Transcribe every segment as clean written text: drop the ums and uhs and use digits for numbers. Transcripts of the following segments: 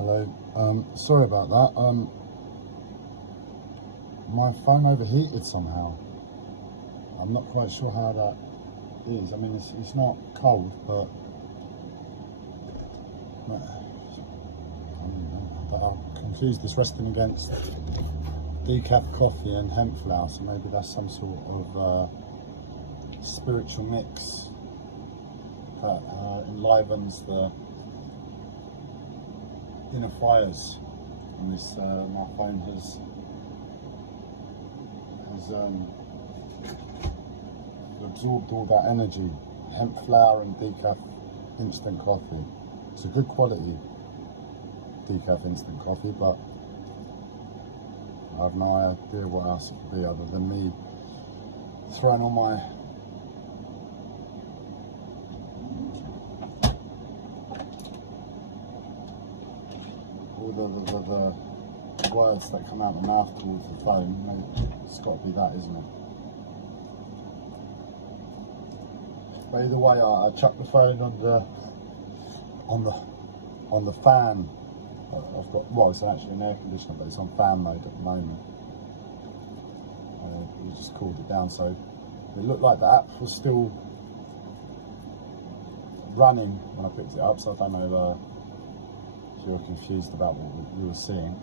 Hello. Sorry about that. My phone overheated somehow. I'm not quite sure how that is. I mean, it's not cold, but I'm confused. It's resting against decaf coffee and hemp flour, so maybe that's some sort of spiritual mix that enlivens the inner fires. And this my phone has absorbed all that energy. Hemp flour and decaf instant coffee. It's a good quality decaf instant coffee, but I have no idea what else it could be other than me throwing all my the words that come out of my mouth towards the phone. It's got to be that, isn't it? But either way, I chucked the phone on the fan. I've got, well, it's actually an air conditioner, but it's on fan mode at the moment. We just cooled it down, so it looked like the app was still running when I picked it up. So I don't know if you were confused about what you were seeing.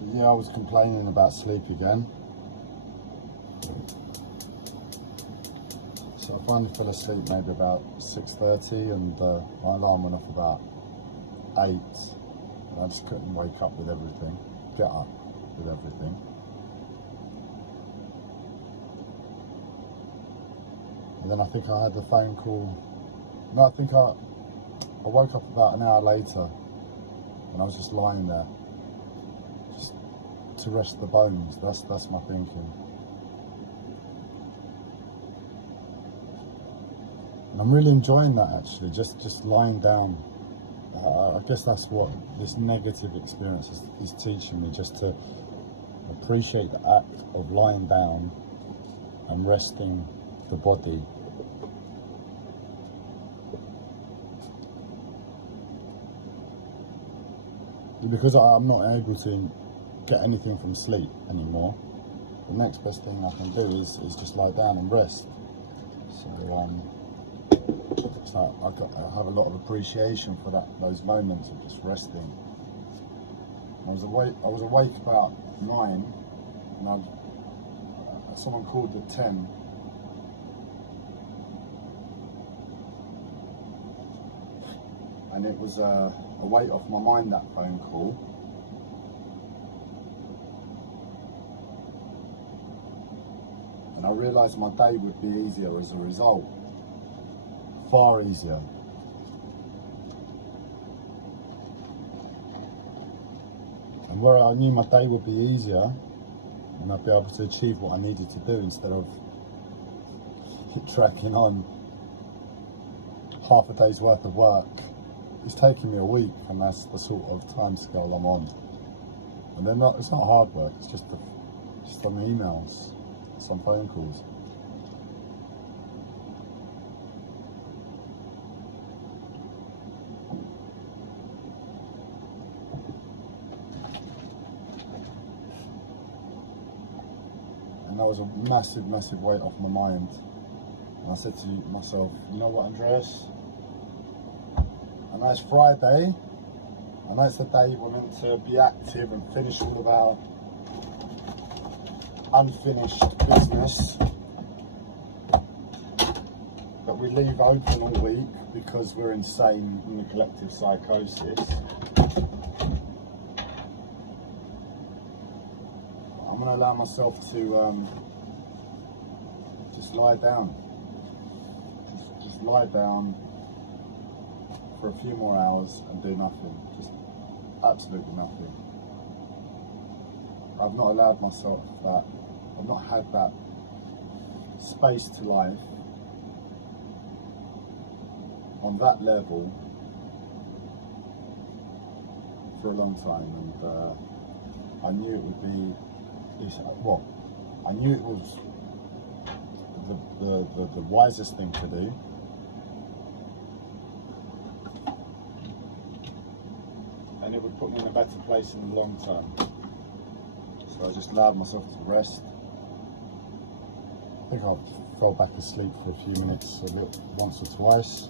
But yeah, I was complaining about sleep again. So I finally fell asleep maybe about 6:30, and my alarm went off about 8. And I just couldn't wake up with everything, get up with everything. And then I think I had the phone call. No, I think I woke up about an hour later, and I was just lying there, just to rest the bones. That's my thinking. And I'm really enjoying that, actually, just lying down. I guess that's what this negative experience is teaching me, just to appreciate the act of lying down and resting the body. Because I'm not able to get anything from sleep anymore, the next best thing I can do is just lie down and rest. So I have a lot of appreciation for those moments of just resting. I was awake about 9, and someone called at 10. And it was a weight off my mind, that phone call. And I realised my day would be easier as a result. Far easier. And where I knew my day would be easier, and I'd be able to achieve what I needed to do instead of tracking on half a day's worth of work. It's taking me a week, and that's the sort of time scale I'm on. And it's not hard work, it's just some emails, some phone calls. And that was a massive, massive weight off my mind. And I said to myself, you know what, Andreas? I know it's Friday. I know it's the day we're meant to be active and finish all of our unfinished business that we leave open all week because we're insane in the collective psychosis. I'm going to allow myself to just lie down. Just lie down for a few more hours and do nothing. Just absolutely nothing. I've not allowed myself that. I've not had that space to life on that level for a long time, and I knew it would be, well, I knew it was the wisest thing to do. And it would put me in a better place in the long term. So I just allowed myself to rest. I think I fell back asleep for a few minutes, once or twice.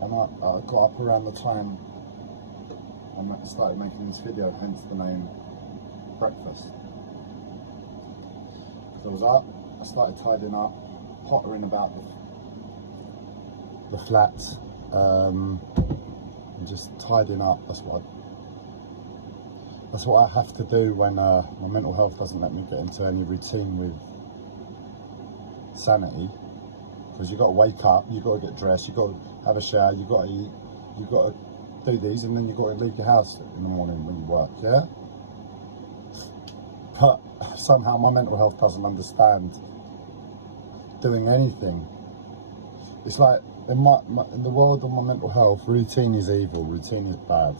And I got up around the time I started making this video, hence the name Breakfast. Because I was up, I started tidying up, pottering about the flat, and just tidying up. That's what I have to do when my mental health doesn't let me get into any routine with sanity. Because you've got to wake up, you've got to get dressed, you've got to have a shower, you've got to eat, you've got to do these, and then you've got to leave your house in the morning when you work, yeah? But somehow my mental health doesn't understand doing anything. It's like, in the world of my mental health, routine is evil, routine is bad.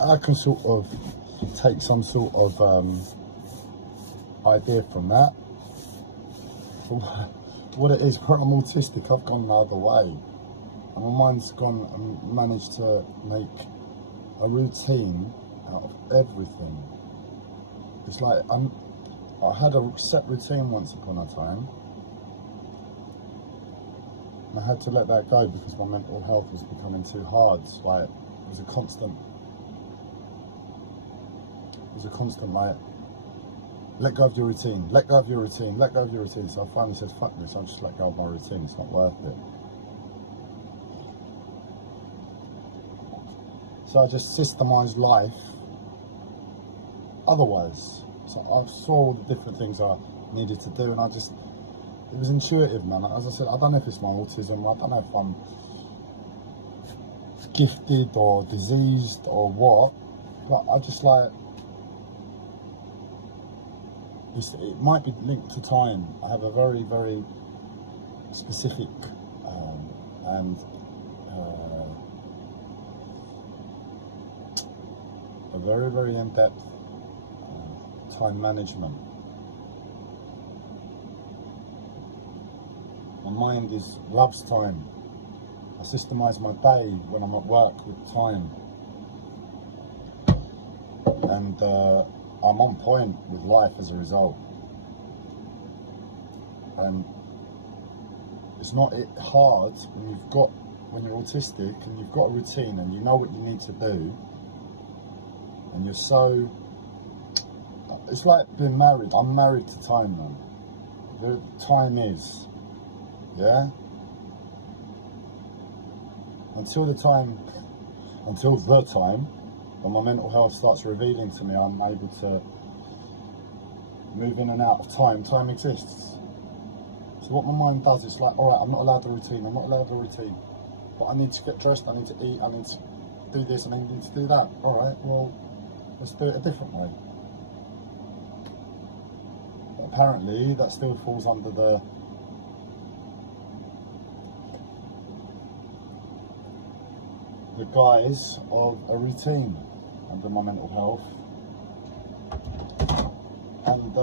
I can sort of take some sort of idea from that. What it is, when I'm autistic, I've gone the other way. And my mind's gone and managed to make a routine out of everything. It's like, I had a set routine once upon a time. And I had to let that go because my mental health was becoming too hard. It's like, it was a constant like, let go of your routine, let go of your routine, let go of your routine. So I finally said, fuck this, I'll just let go of my routine, it's not worth it. So I just systemized life otherwise. So I saw all the different things I needed to do, and it was intuitive, man. As I said, I don't know if it's my autism, I don't know if I'm gifted or diseased or what, but I just like, it might be linked to time. I have a very, very specific and a very, very in-depth time management. My mind loves time. I systemize my day when I'm at work with time. And I'm on point with life as a result. And it's not hard when you're autistic and you've got a routine and you know what you need to do, and you're so, it's like being married. I'm married to time, man. The time is, yeah? Until the time when my mental health starts revealing to me I'm able to move in and out of time. Time exists. So what my mind does, it's like, alright, I'm not allowed the routine, but I need to get dressed, I need to eat, I need to do this, and I need to do that. Alright, well, let's do it a different way. But apparently that still falls under the guise of a routine under my mental health. And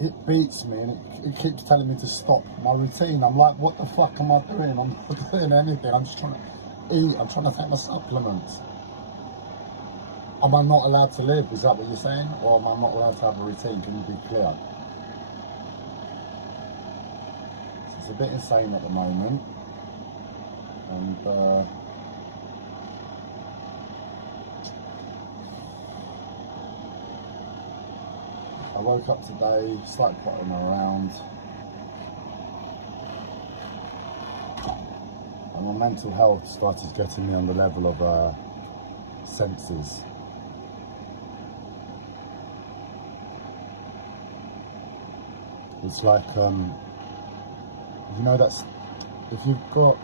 it beats me, and it keeps telling me to stop my routine. I'm like, what the fuck am I doing? I'm not doing anything. I'm just trying to eat. I'm trying to take my supplements. Am I not allowed to live? Is that what you're saying? Or am I not allowed to have a routine? Can you be clear? So it's a bit insane at the moment. And I woke up today, started pottering around, and my mental health started getting me on the level of senses. It's like, you know, that's, if you're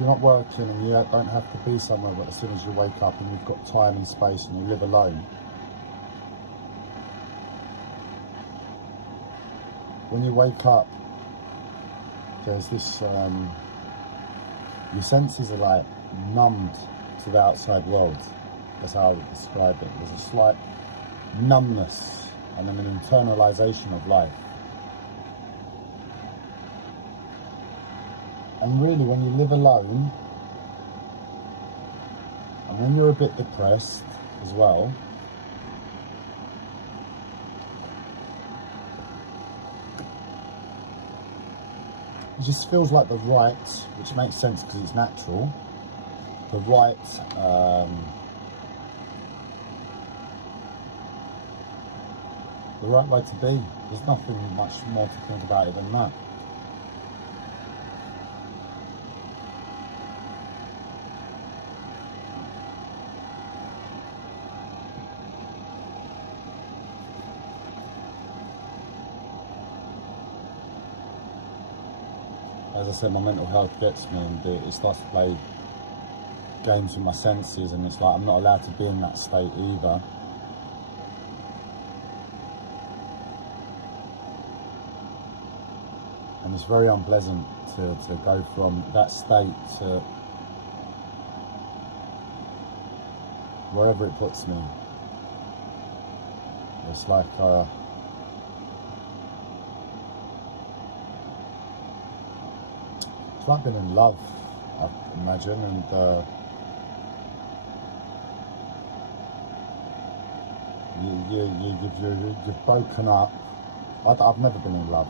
not working and you don't have to be somewhere, but as soon as you wake up and you've got time and space and you live alone, when you wake up, there's this, your senses are like numbed to the outside world. That's how I would describe it. There's a slight numbness and an internalization of life. And really, when you live alone, and when you're a bit depressed as well, it just feels like the right, which makes sense because it's natural, the right way to be. There's nothing much more to think about it than that. As I said, my mental health gets me, and it starts to play games with my senses, and it's like I'm not allowed to be in that state either. And it's very unpleasant to go from that state to wherever it puts me. It's like it's like being in love, I imagine, and you've broken up. I've never been in love.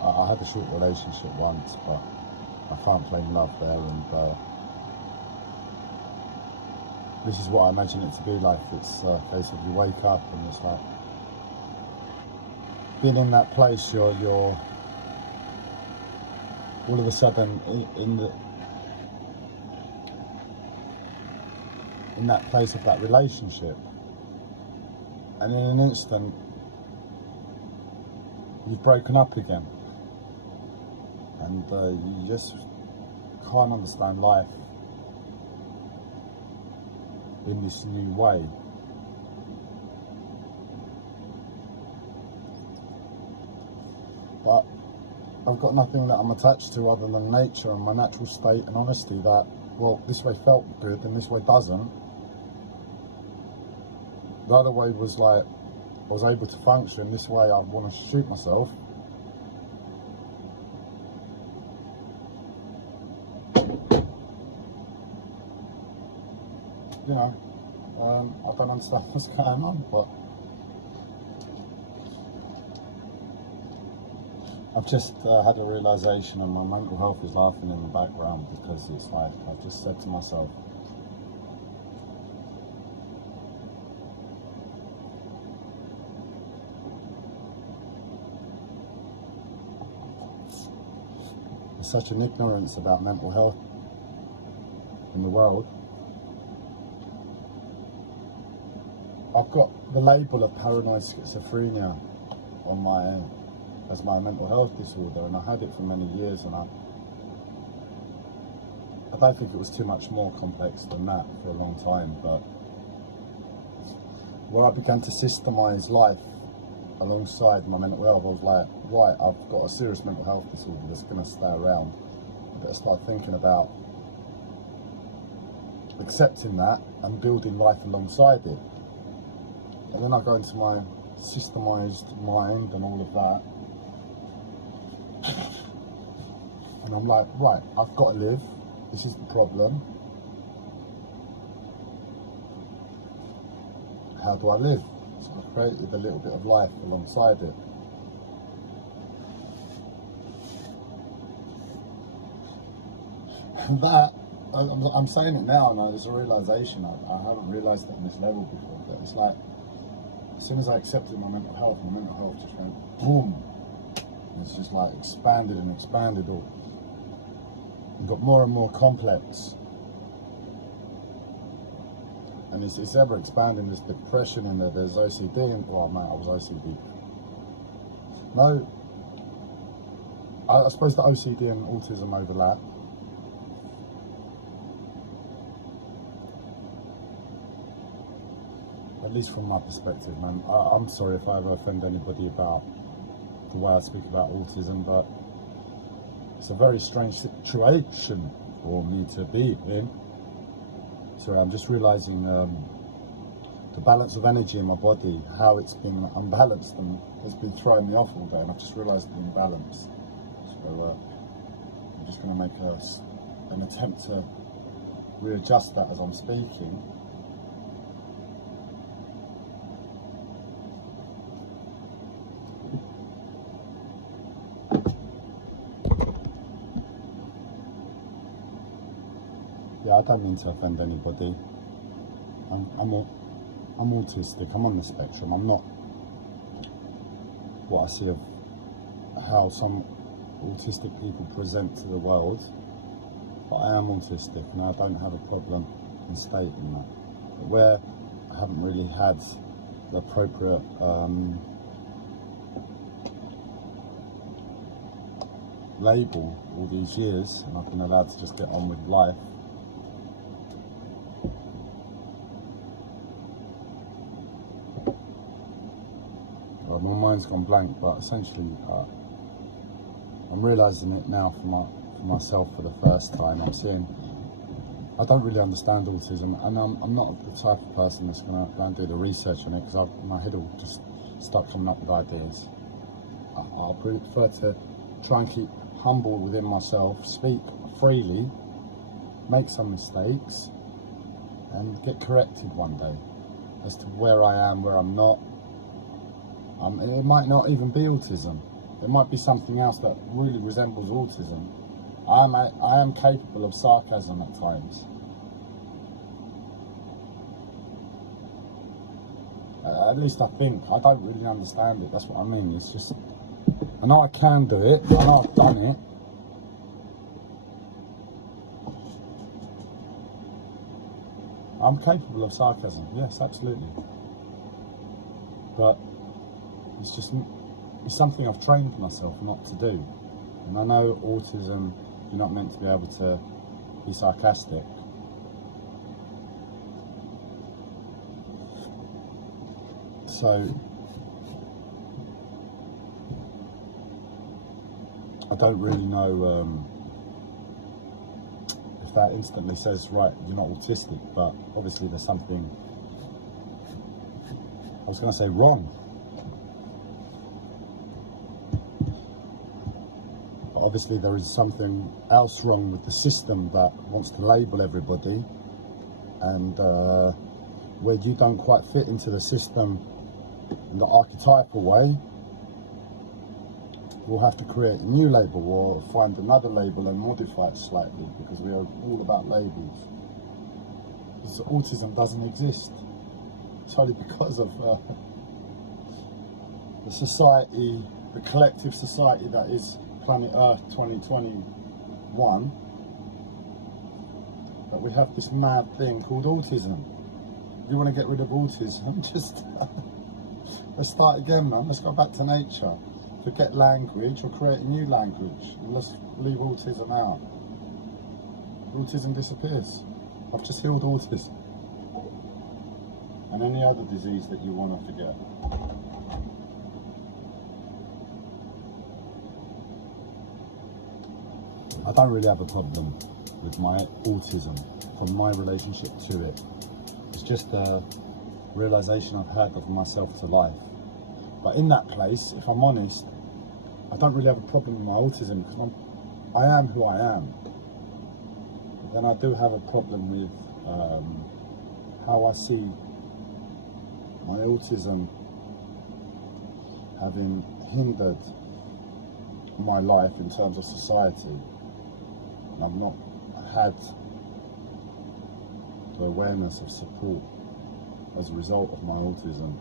I had a short relationship once, but I can't claim love there, and this is what I imagine it to be like. It's a case of you wake up and it's like, being in that place, you're all of a sudden in that place of that relationship, and in an instant you've broken up again, and you just can't understand life in this new way. But I've got nothing that I'm attached to other than nature and my natural state and honesty that, well, this way felt good and this way doesn't. The other way was like, I was able to function. This way I want to shoot myself. You know, I don't understand what's going on, but I've just had a realisation, and my mental health is laughing in the background, because it's like, I've just said to myself, there's such an ignorance about mental health in the world. I've got the label of paranoid schizophrenia on as my mental health disorder, and I had it for many years, and I don't think it was too much more complex than that for a long time. But when I began to systemize life alongside my mental health, I was like, right, I've got a serious mental health disorder that's going to stay around. I better start thinking about accepting that and building life alongside it. And then I go into my systemized mind and all of that, and I'm like, right, I've got to live. This is the problem. How do I live? So I created a little bit of life alongside it. And that, I'm saying it now, and there's a realisation. I haven't realised it on this level before, but it's like, as soon as I accepted my mental health just went boom. It's just like expanded and expanded, or got more and more complex. And it's ever expanding. There's depression in there, there's OCD, and well, man, I was OCD. No, I suppose the OCD and autism overlap. At least from my perspective, man. I'm sorry if I ever offend anybody about the way I speak about autism, but it's a very strange situation for me to be in. Sorry, I'm just realising the balance of energy in my body, how it's been unbalanced and it's been throwing me off all day, and I've just realised the imbalance. So I'm just going to make an attempt to readjust that as I'm speaking. Yeah, I don't mean to offend anybody. I'm autistic, I'm on the spectrum. I'm not what I see of how some autistic people present to the world, but I am autistic and I don't have a problem in stating that. But where I haven't really had the appropriate label all these years, and I've been allowed to just get on with life, my mind's gone blank, but essentially I'm realising it now for myself for the first time. I'm seeing I don't really understand autism, and I'm not the type of person that's going to go and do the research on it, because my head will just start coming up with ideas. I'll prefer to try and keep humble within myself, speak freely, make some mistakes, and get corrected one day as to where I am, where I'm not. It might not even be autism. It might be something else that really resembles autism. I am capable of sarcasm at times. At least I think. I don't really understand it. That's what I mean. It's just, I know I can do it. I know I've done it. I'm capable of sarcasm. Yes, absolutely. But it's something I've trained myself not to do. And I know autism, you're not meant to be able to be sarcastic. So I don't really know if that instantly says, right, you're not autistic, but obviously there's something, I was going to say wrong. Obviously there is something else wrong with the system that wants to label everybody, and where you don't quite fit into the system in the archetypal way, we'll have to create a new label or find another label and modify it slightly, because we are all about labels. Because autism doesn't exist. It's only because of the society, the collective society that is Planet Earth 2021, that we have this mad thing called autism. If you want to get rid of autism, just let's start again, man. Let's go back to nature. Forget language, or create a new language, and let's leave autism out. Autism disappears. I've just healed autism and any other disease that you want to forget. I don't really have a problem with my autism, from my relationship to it. It's just a realisation I've had of myself to life. But in that place, if I'm honest, I don't really have a problem with my autism, because I am who I am. But then I do have a problem with how I see my autism having hindered my life in terms of society. I've not had the awareness of support as a result of my autism,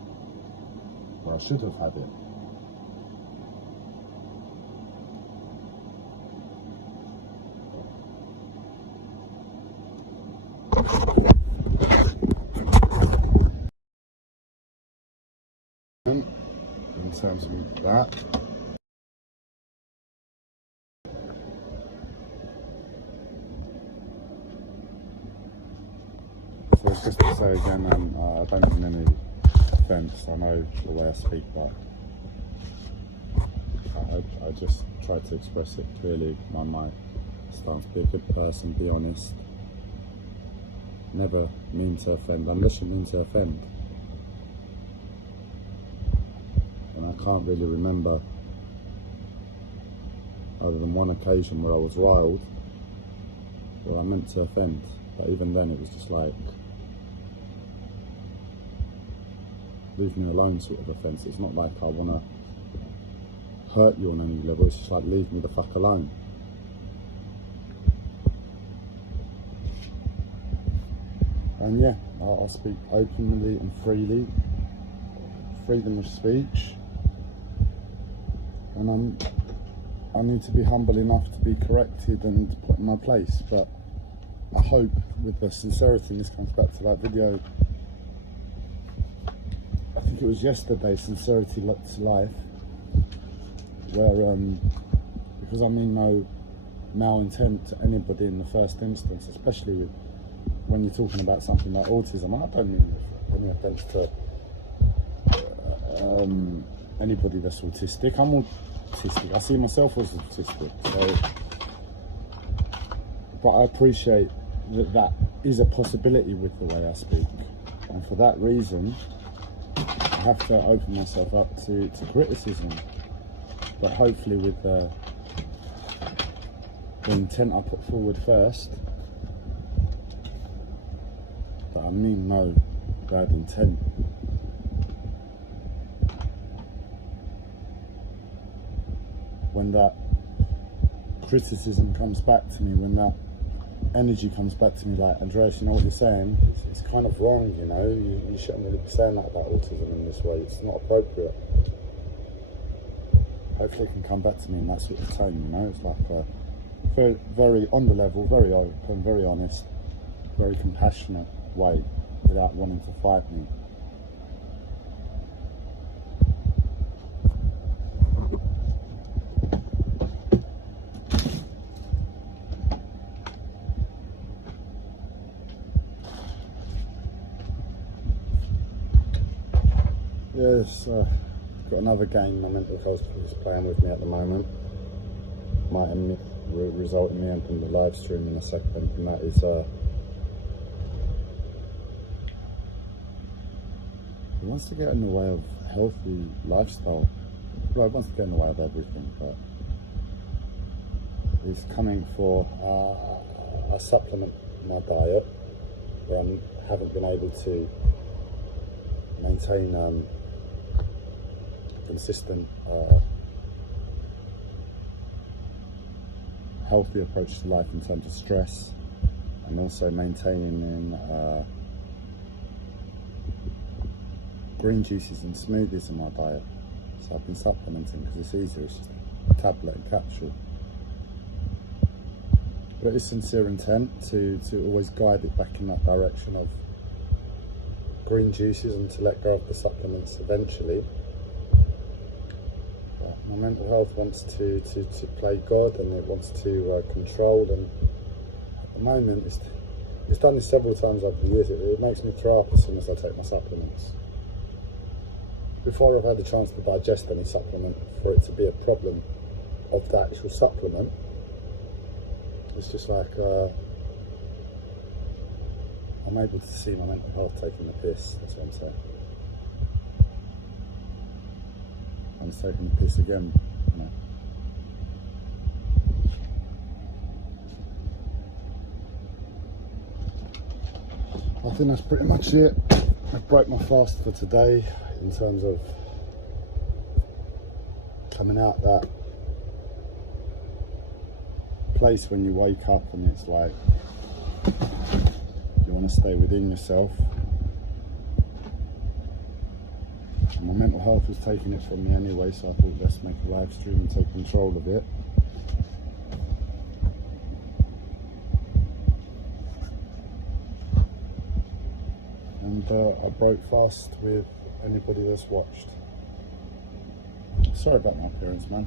where I should have had it. In terms of that, so it's just to say again, I don't mean any offence. I know the way I speak, but I just try to express it clearly. My mind stance, be a good person, be honest, never mean to offend, unless you mean to offend. can't really remember, other than one occasion where I was riled, where I meant to offend. But even then it was just like, leave me alone sort of offence. It's not like I want to hurt you on any level, it's just like, leave me the fuck alone. And yeah, I'll speak openly and freely, freedom of speech, and I need to be humble enough to be corrected and put in my place. But I hope with the sincerity, and this comes back to that video, I think it was yesterday, Sincerity to Life, where because I mean no malintent to anybody in the first instance, especially with, when you're talking about something like autism. I don't mean any offence to anybody that's autistic. I'm autistic. I see myself as autistic. So, but I appreciate that that is a possibility with the way I speak, and for that reason, I have to open myself up to criticism. But hopefully, with the intent I put forward first, that I mean no bad intent. When that criticism comes back to me, when that energy comes back to me, like, Andreas, you know what you're saying? It's kind of wrong, you know? You shouldn't really be saying that about autism in this way. It's not appropriate. Hopefully it can come back to me in that sort of tone, you know? It's like a very, very on the level, very open, very honest, very compassionate way, without wanting to fight me. Yes, got another game my mental health is playing with me at the moment. Might result in me ending the live stream in a second, and that is he wants to get in the way of healthy lifestyle. Well, he wants to get in the way of everything, but he's coming for a supplement in my diet where I haven't been able to maintain consistent healthy approach to life in terms of stress, and also maintaining green juices and smoothies in my diet. So I've been supplementing because it's easier, it's just a tablet and capsule. But it is sincere intent to always guide it back in that direction of green juices and to let go of the supplements eventually. But my mental health wants to play God, and it wants to control, and at the moment it's done this several times over the years. It makes me throw up as soon as I take my supplements. Before I've had a chance to digest any supplement, for it to be a problem of the actual supplement, it's just like I'm able to see my mental health taking the piss. That's what I'm saying. And it's taking the piss again, you know. I think that's pretty much it. I broke my fast for today in terms of coming out that place when you wake up and it's like you want to stay within yourself. My mental health was taking it from me anyway, so I thought, let's make a live stream and take control of it. And I broke fast with anybody that's watched. Sorry about my appearance, man.